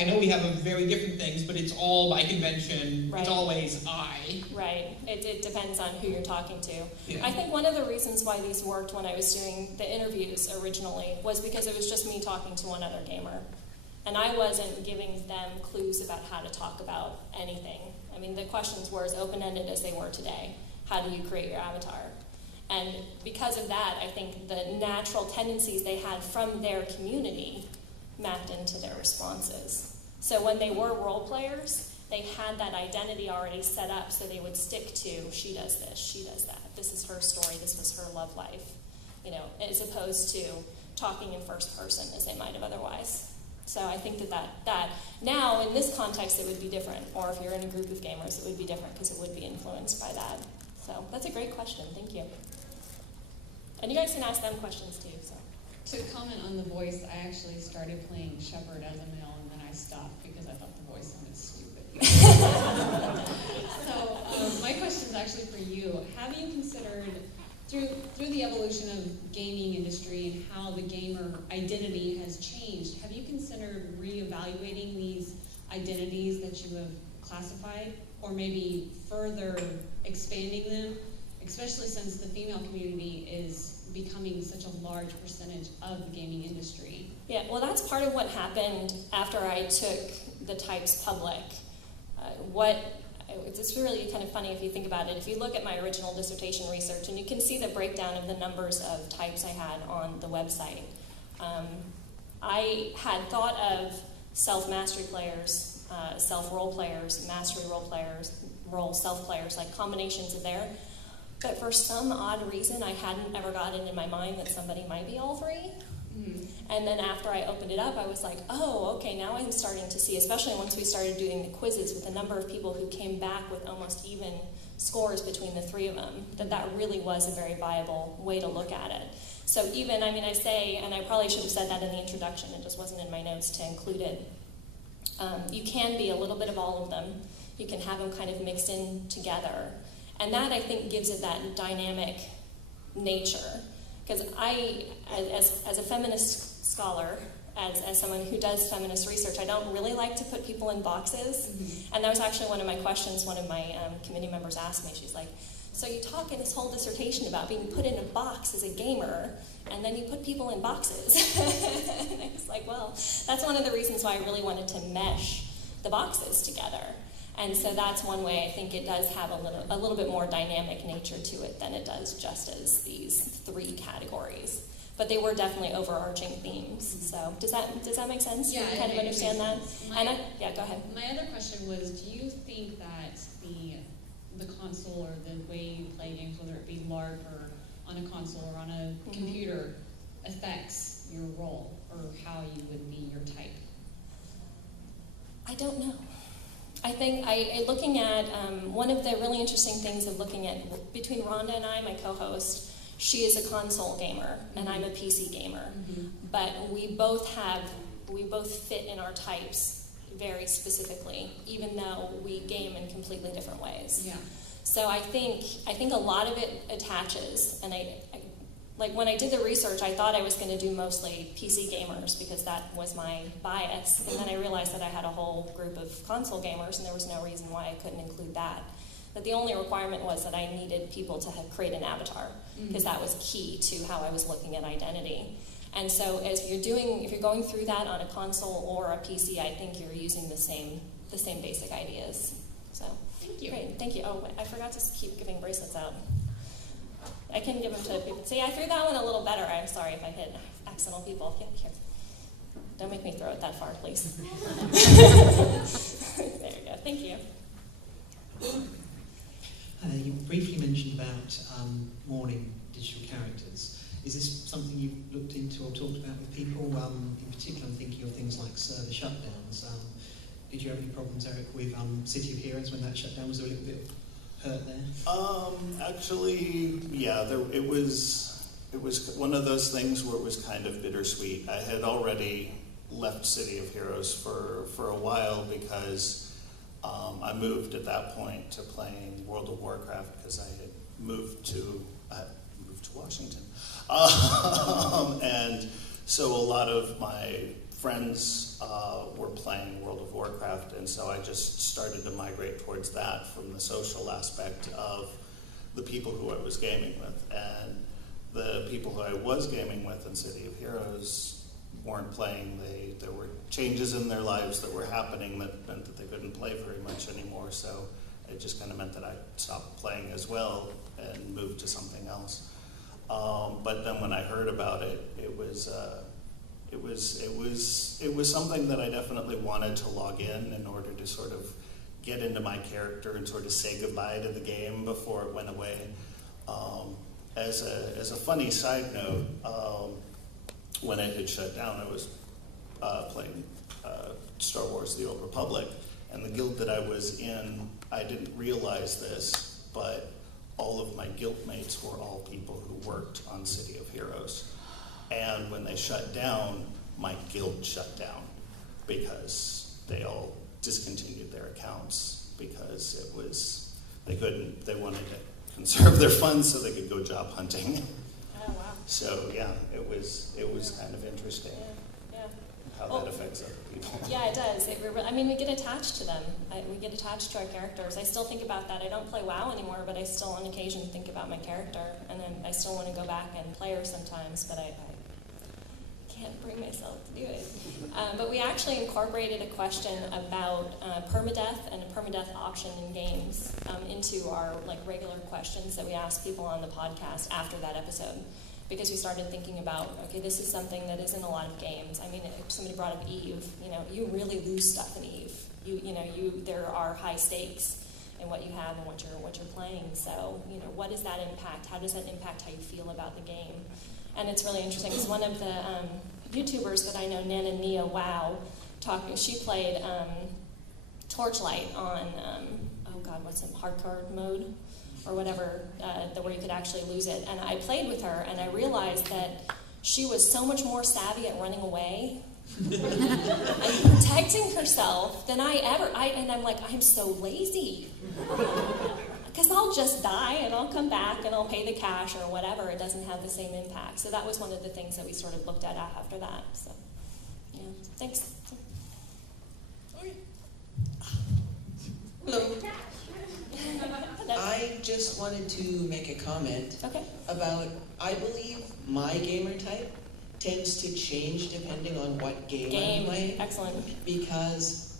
know we have very different things, but it's all by convention. Right. It's always I. Right. It depends on who you're talking to. Yeah. I think one of the reasons why these worked when I was doing the interviews originally was because it was just me talking to one other gamer. And I wasn't giving them clues about how to talk about anything. I mean, the questions were as open-ended as they were today. How do you create your avatar? And because of that, I think the natural tendencies they had from their community mapped into their responses. So when they were role players, they had that identity already set up, so they would stick to, she does this, she does that, this is her story, this was her love life, as opposed to talking in first person as they might have otherwise. So I think that now in this context it would be different, or if you're in a group of gamers it would be different because it would be influenced by that. So that's a great question, thank you. And you guys can ask them questions too. So. To comment on the voice, I actually started playing Shepherd as a male, and then I stopped because I thought the voice sounded stupid. So my question is actually for you. Have you considered, through the evolution of gaming industry and how the gamer identity has changed, have you considered reevaluating these identities that you have classified, or maybe further expanding them, especially since the female community is becoming such a large percentage of the gaming industry? Yeah, well, that's part of what happened after I took the types public. It's really kind of funny if you think about it. If you look at my original dissertation research, and you can see the breakdown of the numbers of types I had on the website. I had thought of self-mastery players, self-role players, mastery role players, role self-players, like combinations of there. But for some odd reason, I hadn't ever gotten in my mind that somebody might be all three. Mm-hmm. And then after I opened it up, I was like, oh, okay, now I'm starting to see, especially once we started doing the quizzes with the number of people who came back with almost even scores between the three of them, that really was a very viable way to look at it. So even, I say, and I probably should have said that in the introduction, it just wasn't in my notes to include it. You can be a little bit of all of them. You can have them kind of mixed in together. And that, I think, gives it that dynamic nature. Because I, as a feminist scholar, as someone who does feminist research, I don't really like to put people in boxes. Mm-hmm. And that was actually one of my questions one of my committee members asked me. She's like, so you talk in this whole dissertation about being put in a box as a gamer, and then you put people in boxes. And I was like, well, that's one of the reasons why I really wanted to mesh the boxes together. And so that's one way I think it does have a little bit more dynamic nature to it than it does just as these three categories. But they were definitely overarching themes. So does that make sense? Yeah, you kind of understand that? And go ahead. My other question was, do you think that the console or the way you play games, whether it be LARP or on a console or on a computer, affects your role or how you would be your type? I don't know. I think looking at one of the really interesting things of looking at between Rhonda and I, my co-host, she is a console gamer and I'm a PC gamer, but we both fit in our types very specifically, even though we game in completely different ways. Yeah. So I think a lot of it attaches, and I like when I did the research, I thought I was going to do mostly PC gamers because that was my bias, and then I realized that I had a whole group of console gamers, and there was no reason why I couldn't include that. But the only requirement was that I needed people to create an avatar, because that was key to how I was looking at identity. And so if you're going through that on a console or a PC, I think you're using the same basic ideas. So Thank you. Great, thank you. Oh, I forgot to keep giving bracelets out. I can give them to people. See, I threw that one a little better. I'm sorry if I hit accidental people. Here. Don't make me throw it that far, please. There you go. Thank you. You briefly mentioned about mourning digital characters. Is this something you've looked into or talked about with people? In particular, I'm thinking of things like server shutdowns. Did you have any problems, Erik, with City of Heroes when that shut down? Was there a little bit of hurt there? Actually, yeah, it was one of those things where it was kind of bittersweet. I had already left City of Heroes for a while because I moved at that point to playing World of Warcraft because I had moved to Washington. And so a lot of my friends were playing World of Warcraft, and so I just started to migrate towards that from the social aspect of the people who I was gaming with. And the people who I was gaming with in City of Heroes weren't playing. There were changes in their lives that were happening that meant that they couldn't play very much anymore, so it just kind of meant that I stopped playing as well and moved to something else. But then when I heard about it, it was something that I definitely wanted to log in order to sort of get into my character and sort of say goodbye to the game before it went away. As a funny side note, when it had shut down, I was playing Star Wars: The Old Republic, and the guild that I was in, I didn't realize this, but all of my guildmates were all people who worked on City of Heroes. And when they shut down, my guild shut down because they all discontinued their accounts because they wanted to conserve their funds so they could go job hunting. Oh, wow. So yeah, it was kind of interesting how that affects other people. Yeah, it does. We get attached to them. We get attached to our characters. I still think about that. I don't play WoW anymore, but I still on occasion think about my character, and then I still want to go back and play her sometimes, but I can't bring myself to do it. But we actually incorporated a question about permadeath and a permadeath option in games into our regular questions that we ask people on the podcast after that episode, because we started thinking about, okay, this is something that is in a lot of games. I mean, if somebody brought up Eve, you really lose stuff in Eve. There are high stakes in what you have and what you're playing. So, what does that impact? How does that impact how you feel about the game? And it's really interesting because one of the YouTubers that I know, Nana Nia Wow, she played Torchlight on, what's it, hardcore mode or whatever, where you could actually lose it. And I played with her, and I realized that she was so much more savvy at running away and protecting herself than and I'm like, I'm so lazy. Because I'll just die and I'll come back and I'll pay the cash or whatever. It doesn't have the same impact. So that was one of the things that we sort of looked at after that. So, yeah, thanks. Hello. I just wanted to make a comment about, I believe my gamer type tends to change depending on what game I'm playing. Excellent. Because,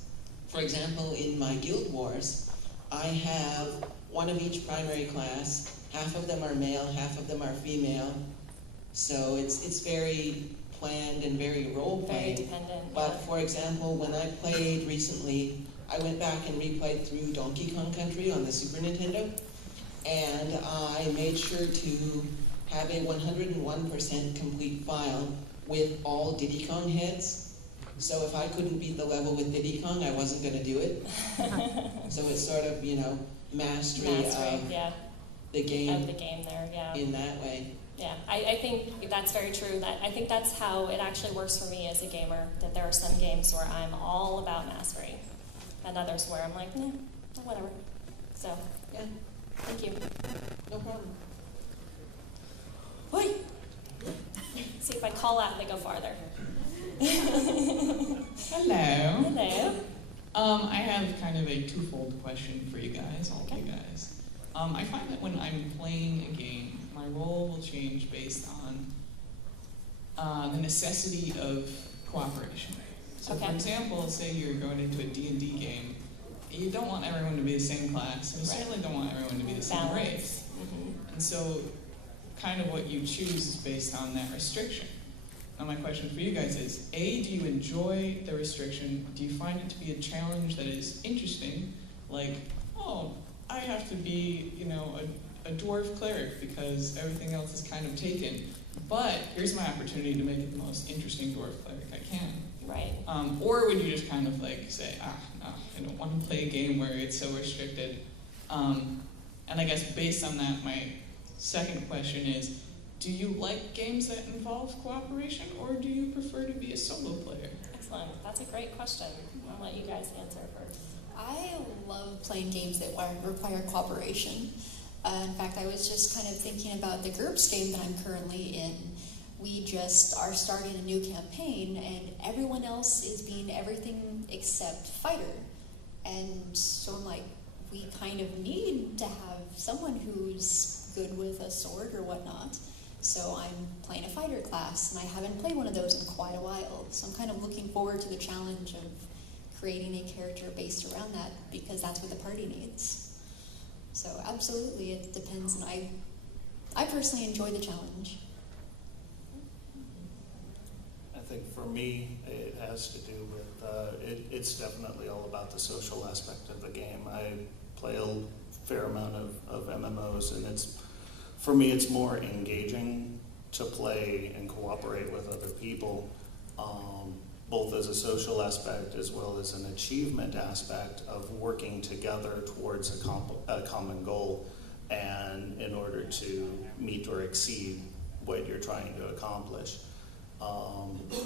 for example, in my Guild Wars, I have one of each primary class. Half of them are male, half of them are female. So it's very planned and very role-playing. Very dependent. But for example, when I played recently, I went back and replayed through Donkey Kong Country on the Super Nintendo, and I made sure to have a 101% complete file with all Diddy Kong heads. So if I couldn't beat the level with Diddy Kong, I wasn't going to do it. So it's sort of, mastery of the game. Of the game there, yeah. In that way. Yeah, I think that's very true. I think that's how it actually works for me as a gamer, that there are some games where I'm all about mastery, and others where I'm like, whatever. So, yeah. Thank you. No problem. Wait. See if I call out, they go farther. Hello. Hello. I have kind of a twofold question for you guys, all of you guys. I find that when I'm playing a game, my role will change based on the necessity of cooperation. So for example, say you're going into a D&D game, you don't want everyone to be the same class, and you certainly don't want everyone to be the same race. And so kind of what you choose is based on that restriction. Now my question for you guys is, A, do you enjoy the restriction? Do you find it to be a challenge that is interesting? Like, oh, I have to be, you know, a dwarf cleric because everything else is kind of taken. But here's my opportunity to make it the most interesting dwarf cleric I can. Right. Or would you just kind of like say, no, I don't want to play a game where it's so restricted. And I guess based on that, my second question is, do you like games that involve cooperation, or do you prefer to be a solo player? Excellent. That's a great question. I'll let you guys answer first. I love playing games that require cooperation. In fact, I was just kind of thinking about the GURPS game that I'm currently in. We just are starting a new campaign, and everyone else is being everything except fighter. And so I'm like, we kind of need to have someone who's good with a sword or whatnot. So I'm playing a fighter class, and I haven't played one of those in quite a while. So I'm kind of looking forward to the challenge of creating a character based around that, because that's what the party needs. So absolutely, it depends, and I personally enjoy the challenge. I think for me, it has to do with, it's definitely all about the social aspect of the game. I play a fair amount of MMOs, and for me, it's more engaging to play and cooperate with other people, both as a social aspect as well as an achievement aspect of working together towards a common goal, and in order to meet or exceed what you're trying to accomplish.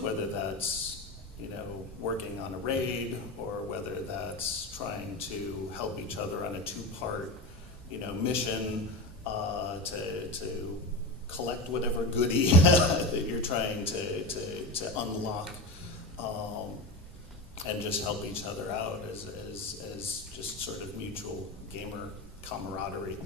Whether that's, you know, working on a raid, or whether that's trying to help each other on a two-part, you know, mission to collect whatever goodie that you're trying to unlock, and just help each other out as just sort of mutual gamer camaraderie.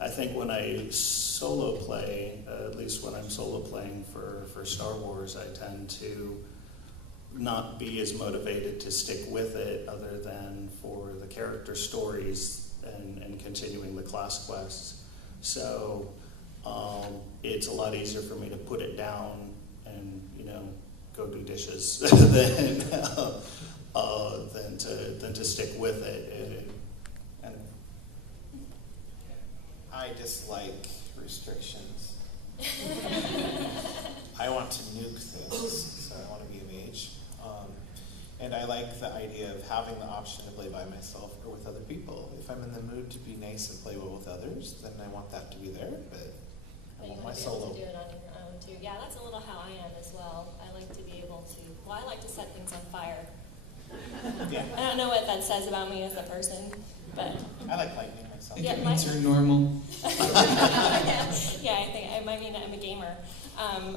I think when I solo play, at least when I'm solo playing for Star Wars, I tend to not be as motivated to stick with it other than for the character stories and continuing the class quests. So it's a lot easier for me to put it down and, you know, go do dishes than to stick with it. And I dislike restrictions. I want to nuke things, so I want to be a mage. And I like the idea of having the option to play by myself or with other people. If I'm in the mood to be nice and play well with others, then I want that to be there, but I want my solo. To do it on your own too. Yeah, that's a little how I am as well. I like to be able to, well, I like to set things on fire. Yeah. I don't know what that says about me as a person, but I like lightning myself. I think it means you're normal. yeah, I think I mean I'm a gamer.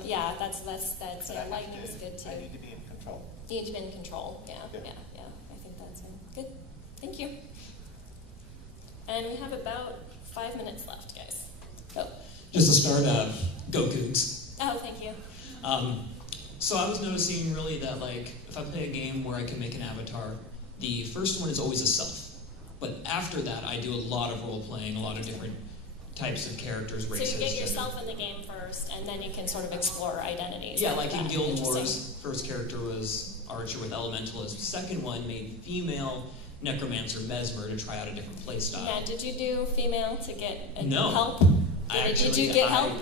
Yeah, that's lightning is good too. I need to be in control. You need to be in control. Yeah. I think that's good. Thank you. And we have about 5 minutes left, guys. Go. Just to start, go Cougs. Oh, thank you. So I was noticing really that, like, if I play a game where I can make an avatar, the first one is always a self. But after that, I do a lot of role-playing, a lot of different types of characters, races. So you get yourself in the game first, and then you can sort of explore identities. Yeah, like in Guild Wars, first character was Archer with Elementalism. Second one made female Necromancer Mesmer to try out a different playstyle. Yeah, did you do female to get No. help? Did you get help?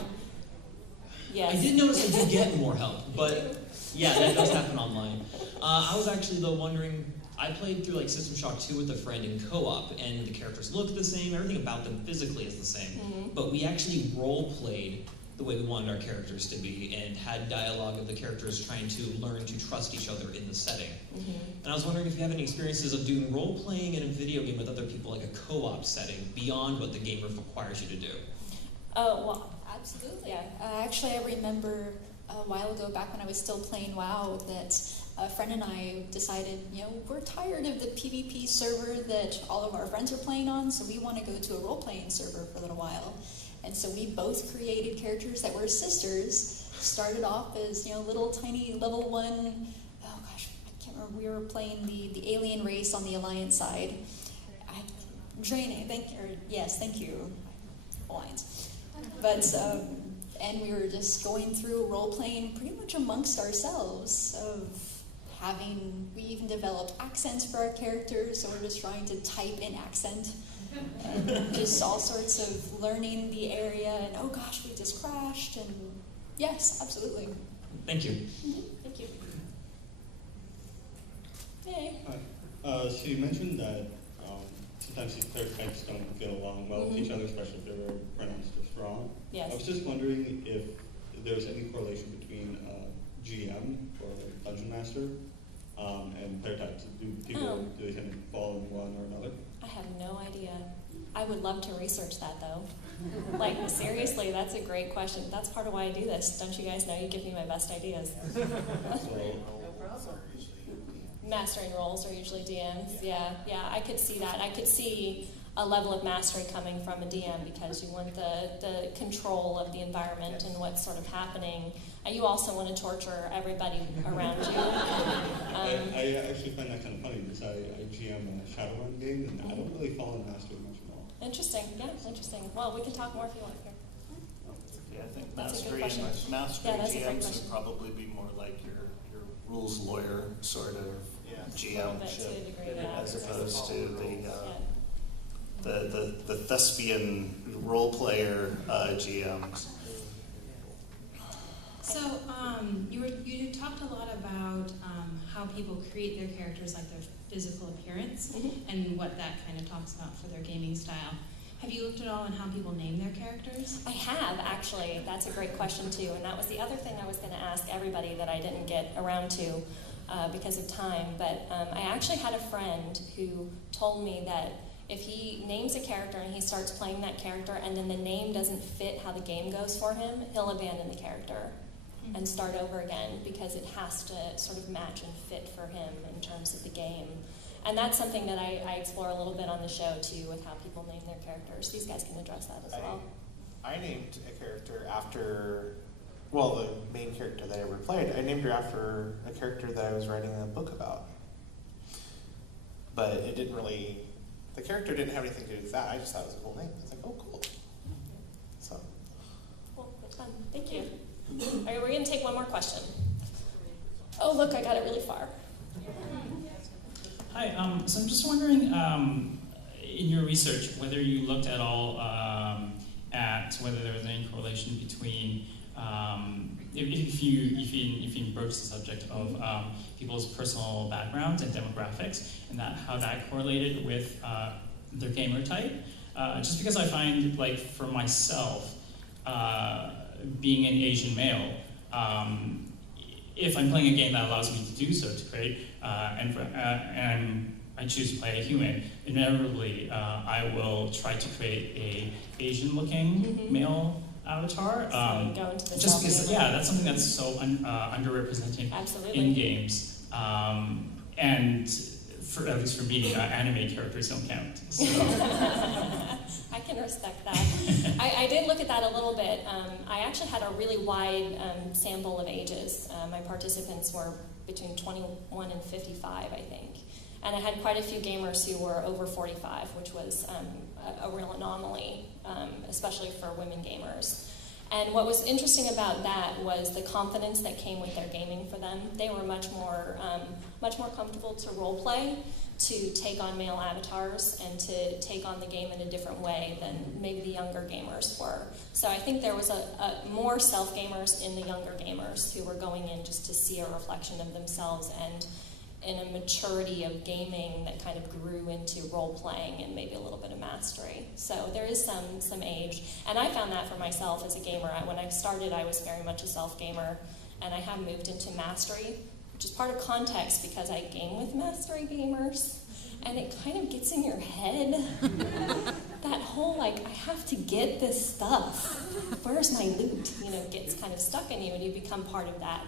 Yes. I did notice I did get more help, but yeah, that does happen online. I was actually, though, wondering, I played through like System Shock 2 with a friend in co-op, and the characters look the same, everything about them physically is the same. Mm-hmm. But we actually role-played the way we wanted our characters to be, and had dialogue of the characters trying to learn to trust each other in the setting. And I was wondering if you have any experiences of doing role-playing in a video game with other people, like a co-op setting, beyond what the game requires you to do. Oh, well, absolutely. Actually, I remember a while ago, back when I was still playing WoW, that a friend and I decided, we're tired of the PvP server that all of our friends are playing on, so we want to go to a role-playing server for a little while. And so we both created characters that were sisters, started off as, little tiny level 1, oh gosh, I can't remember, we were playing the alien race on the Alliance side. Thank you, Alliance. But, and we were just going through role-playing pretty much amongst ourselves we even developed accents for our characters, so we're just trying to type in accent. And just all sorts of learning the area, and oh gosh, we just crashed, and yes, absolutely. Thank you. Thank you. Hey. Hi. So you mentioned that sometimes these player types don't get along well with each other, especially if they're pronounced or strong. Yes. I was just wondering if there's any correlation between GM or Dungeon Master and player types. Do they tend to fall in one or another? I have no idea. I would love to research that, though. Like, seriously, that's a great question. That's part of why I do this. Don't you guys know you give me my best ideas? Mastering roles are usually DMs. Yeah, I could see that. I could see a level of mastery coming from a DM because you want the control of the environment and what's sort of happening. And you also want to torture everybody around you. I actually find that kind of funny because I GM a Shadowrun game and I don't really fall in mastery much at all. Interesting. Yeah, interesting. Well, we can talk more if you want here. Yeah, I think That's mastery GMs would probably be more like your rules lawyer sort of GM as opposed to the thespian role player GMs. So you talked a lot about how people create their characters, like their physical appearance, and what that kind of talks about for their gaming style. Have you looked at all on how people name their characters? I have, actually. That's a great question, too. And that was the other thing I was going to ask everybody that I didn't get around to because of time. But I actually had a friend who told me that if he names a character and he starts playing that character and then the name doesn't fit how the game goes for him, he'll abandon the character and start over again because it has to sort of match and fit for him in terms of the game. And that's something that I explore a little bit on the show, too, with how people name their characters. These guys can address that as well. I named a character after, the main character that I ever played. I named her after a character that I was writing a book about. But it didn't really, the character didn't have anything to do with that. I just thought it was a cool name. I was like, oh, cool. So. Cool, that's fun. Thank you. All right, we're going to take one more question. Oh, look, I got it really far. Hi, so I'm just wondering, in your research, whether you looked at all at whether there was any correlation between, if you broach the subject of people's personal backgrounds and demographics, and how that correlated with their gamer type. Just because I find, like, for myself, being an Asian male, if I'm playing a game that allows me to do so, to create, and I choose to play a human, inevitably I will try to create a Asian-looking male avatar. Just because, that's something that's so underrepresented in games. And at least for me, anime characters don't count. So. I can respect that. I did look at that a little bit. I actually had a really wide sample of ages. My participants were between 21 and 55, I think. And I had quite a few gamers who were over 45, which was a real anomaly, especially for women gamers. And what was interesting about that was the confidence that came with their gaming for them. They were much more comfortable to role play, to take on male avatars, and to take on the game in a different way than maybe the younger gamers were. So I think there was more self-gamers in the younger gamers who were going in just to see a reflection of themselves. And in a maturity of gaming that kind of grew into role-playing and maybe a little bit of mastery. So there is some age. And I found that for myself as a gamer. When I started, I was very much a self-gamer, and I have moved into mastery, which is part of context because I game with mastery gamers, and it kind of gets in your head. That whole, like, I have to get this stuff. Where's my loot? Gets kind of stuck in you, and you become part of that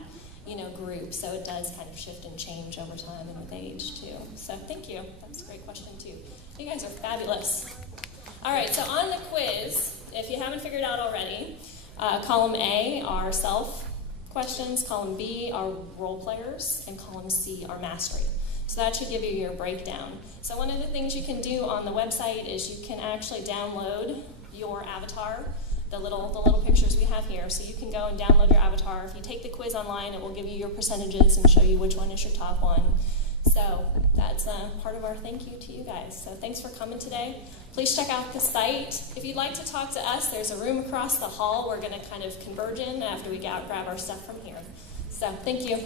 group. So it does kind of shift and change over time and with age too. So thank you. That's a great question too. You guys are fabulous. All right, so on the quiz, if you haven't figured out already, column A are self questions, column B are role players, and column C are mastery. So that should give you your breakdown. So one of the things you can do on the website is you can actually download your avatar, the little pictures we have here. So you can go and download your avatar. If you take the quiz online, it will give you your percentages and show you which one is your top one. So that's part of our thank you to you guys. So thanks for coming today. Please check out the site. If you'd like to talk to us, there's a room across the hall. We're going to kind of converge in after we grab our stuff from here. So thank you.